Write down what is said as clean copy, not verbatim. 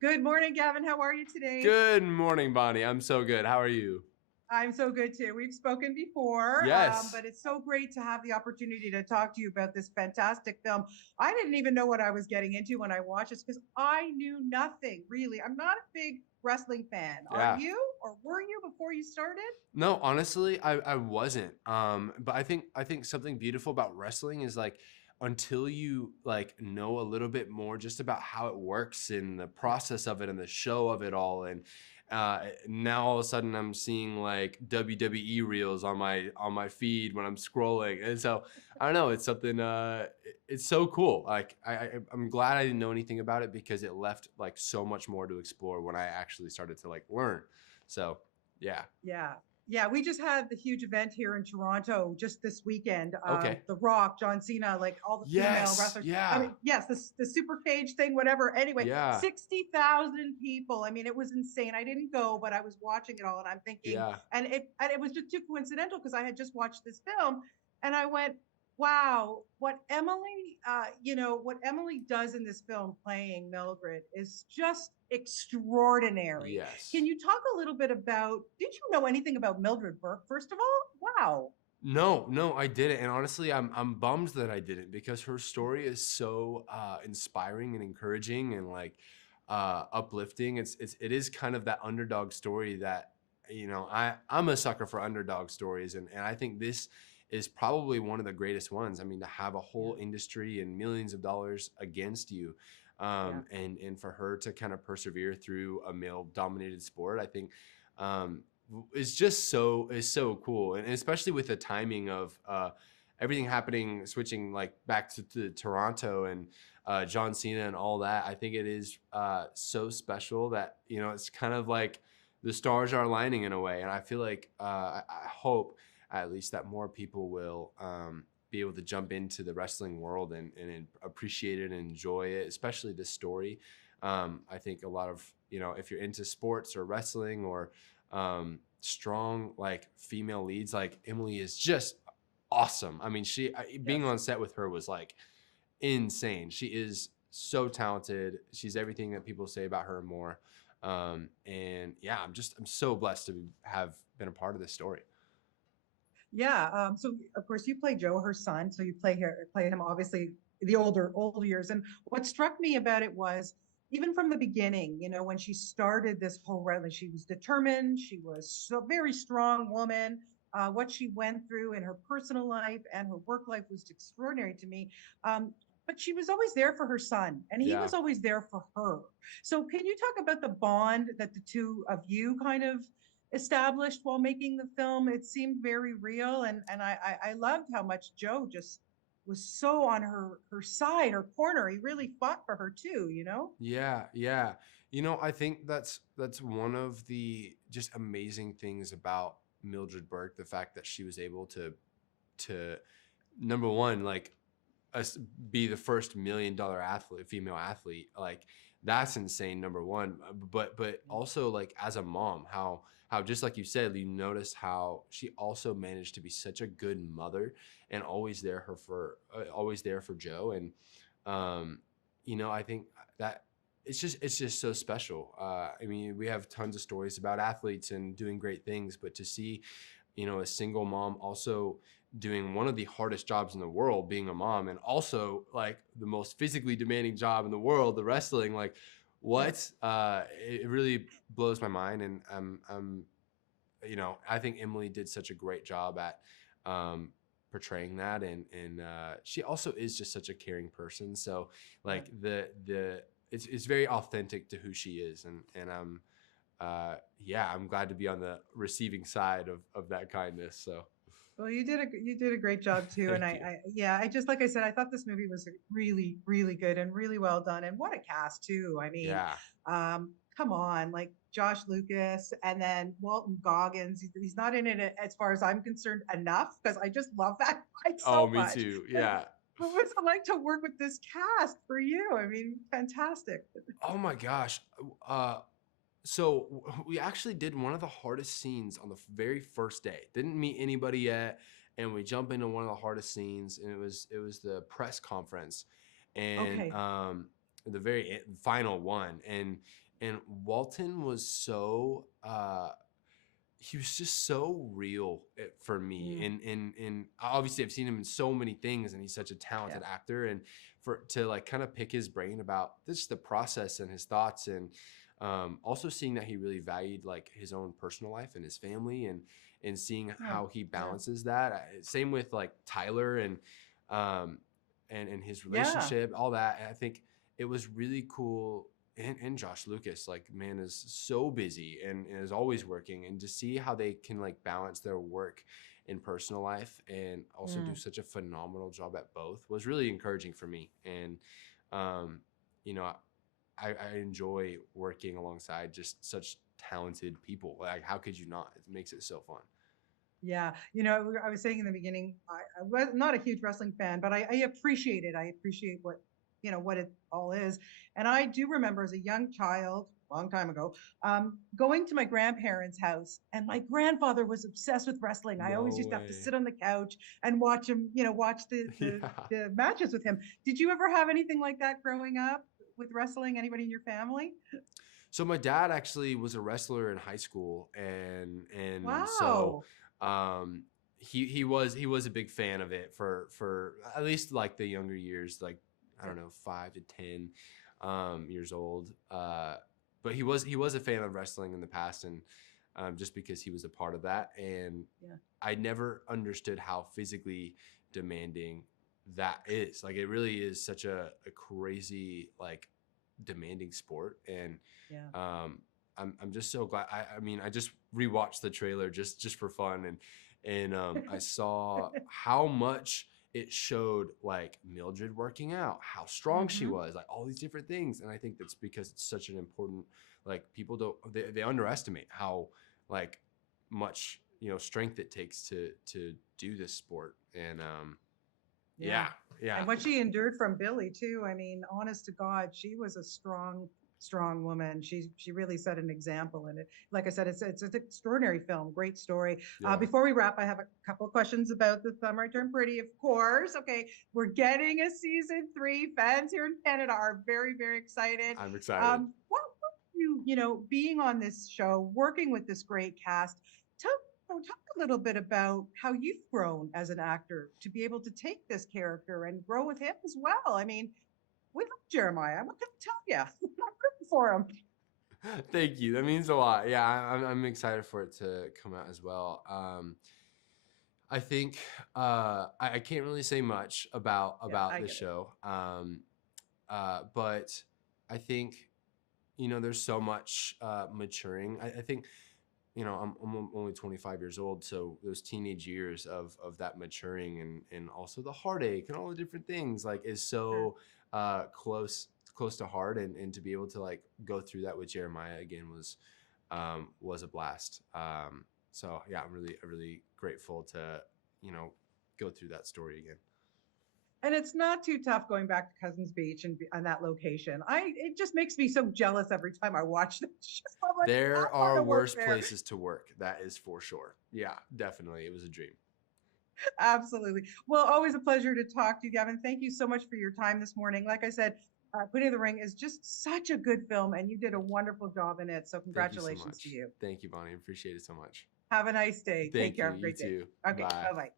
Good morning, Gavin. How are you today? Good morning, Bonnie. I'm so good. How are you? I'm so good too. We've spoken before, Yes. but it's so great to have the opportunity to talk to you about this fantastic film. I didn't even know what I was getting into when I watched this because I knew nothing really. I'm not a big wrestling fan. Are Yeah. you, or were you before you started? No, honestly, I wasn't. But I think something beautiful about wrestling is like until you like know a little bit more just about how it works and the Yeah. process of it and the show of it all, and now all of a sudden I'm seeing like WWE reels on my feed when I'm scrolling, and so I don't know. It's something. It's so cool. Like I'm glad I didn't know anything about it because it left like so much more to explore when I actually started to like learn. So yeah. Yeah. Yeah, we just had the huge event here in Toronto just this weekend. Okay. The Rock, John Cena, like all the female Yes. wrestlers. I Yeah. mean, yes, the super cage thing, whatever. Anyway, Yeah. 60,000 people. I mean, it was insane. I didn't go, but I was watching it all and I'm thinking, Yeah. and it was just too coincidental because I had just watched this film and I went, wow, what Emily does in this film playing Mildred is just extraordinary. Can Yes. you talk a little bit about, did you know anything about Mildred Burke, first of all? Wow. No, no, I didn't. And honestly, I'm bummed that I didn't because her story is so inspiring and encouraging and like uplifting. It is kind of that underdog story that I'm a sucker for underdog stories, and I think this is probably one of the greatest ones. I mean, to have a whole Yeah, industry and millions of dollars against you, yeah, and for her to kind of persevere through a male dominated sport, I think um, is so cool, and especially with the timing of everything happening, switching like back to Toronto and John Cena and all that. I think it is so special that it's kind of like the stars are aligning in a way, and I feel like I hope at least that more people will be able to jump into the wrestling world and appreciate it and enjoy it, especially this story. I think a lot of if you're into sports or wrestling or strong like female leads, like Emily is just awesome. I mean, being yes. on set with her was like insane. She is so talented. She's everything that people say about her and more. And yeah, I'm so blessed to have been a part of this story. Yeah. So of course you play Joe, her son. So you play him obviously the older years. And what struck me about it was even from the beginning, when she started this whole rally, she was determined. She was so very strong woman. What she went through in her personal life and her work life was extraordinary to me. But she was always there for her son, and he was Yeah. always there for her. So, can you talk about the bond that the two of you kind of established while making the film? It seemed very real, and I loved how much Joe just was so on her side, her corner. He really fought for her too, you know? Yeah, yeah. I think that's one of the just amazing things about Mildred Burke, the fact that she was able to number one, like us be the first $1 million female athlete. Like that's insane, number one. But also like as a mom, how just like you said, you noticed how she also managed to be such a good mother and always there for Joe. And I think that it's just so special. I mean, we have tons of stories about athletes and doing great things, but to see a single mom also doing one of the hardest jobs in the world, being a mom, and also like the most physically demanding job in the world, the wrestling, like Yes. what it really blows my mind. And I think Emily did such a great job at um portraying that, and she also is just such a caring person. So Yeah. like the it's very authentic to who she is, and yeah, I'm glad to be on the receiving side of that kindness. So Well, you did a great job too, and thank you. I just like I said, I thought this movie was really really good and really well done, and what a cast too. I mean, Yeah. come on, like Josh Lucas, and then Walton Goggins. He's not in it as far as I'm concerned enough because I just love that guy Oh, so me much. too. But Yeah. what was it like to work with this cast for you? I mean, fantastic. Oh my gosh. Uh, so we actually did one of the hardest scenes on the very first day. Didn't meet anybody yet, and we jump into one of the hardest scenes, and it was the press conference, and Okay. the very final one, and Walton was so he was just so real for me, and obviously I've seen him in so many things, and he's such a talented actor, and for to like kind of pick his brain about this, the process and his thoughts, and also seeing that he really valued like his own personal life and his family, and seeing how he balances that. Same with like Tyler um, and his relationship, all that. And I think it was really cool. And Josh Lucas, like, man, is so busy and is always working, and to see how they can like balance their work and personal life and also do such a phenomenal job at both was really encouraging for me. And you know, I enjoy working alongside just such talented people. Like, how could you not? It makes it so fun. Yeah, you know, I was saying in the beginning, I was not a huge wrestling fan, but I appreciate it. I appreciate what, you know, what it all is. And I do remember as a young child, long time ago, going to my grandparents' house, and my grandfather was obsessed with wrestling. I No always used to have to way. sit on the couch and watch him, you know, watch Yeah. the matches with him. Did you ever have anything like that growing up with wrestling? Anybody in your family? So my dad actually was a wrestler in high school, and so Wow. he was a big fan of it for at least like the younger years, like I don't know, 5 to 10 years old. But he was a fan of wrestling in the past, and just because he was a part of that, and Yeah. I never understood how physically demanding that is. Like, it really is such a crazy, like, demanding sport. And Yeah. I'm just so glad. I mean, I just rewatched the trailer just for fun, and I saw how much it showed like Mildred working out, how strong she Hmm. was, like all these different things. And I think that's because it's such an important, like, people don't, they underestimate how like much, strength it takes to do this sport. And Yeah. yeah, yeah. And what she endured from Billy too. I mean, honest to God, she was a strong, strong woman. She really set an example in it. Like I said, it's an extraordinary film, great story. Yeah. Before we wrap, I have a couple of questions about The Summer I Turned Pretty, of course. Okay, we're getting a season 3. Fans here in Canada are very, very excited. I'm excited. What you know, being on this show, working with this great cast, tell talk a little bit about how you've grown as an actor to be able to take this character and grow with him as well. I mean, we love Jeremiah. What can I tell you? I'm rooting for him. Thank you. That means a lot. Yeah, I'm excited for it to come out as well. I think I can't really say much about Yeah, I the get it. show, but I think there's so much maturing. I think I'm only 25 years old, so those teenage years of that maturing, and also the heartache and all the different things, like, is Sure. so close to heart, and to be able to like go through that with Jeremiah again was a blast. So yeah, I'm really grateful to go through that story again. And it's not too tough going back to Cousins Beach and that location. It just makes me so jealous every time I watch this show. I'm like, I There want are to work worse there. places to work, that is for sure. Yeah, definitely, it was a dream. Absolutely. Well, always a pleasure to talk to you, Gavin. Thank you so much for your time this morning. Like I said, Queen of the Ring is just such a good film, and you did a wonderful job in it. So, Thank you so congratulations to much. you. Thank you, Bonnie. Appreciate it so much. Have a nice day. Take Thank care. you. Have a You great day. too. Okay. Bye. Bye bye.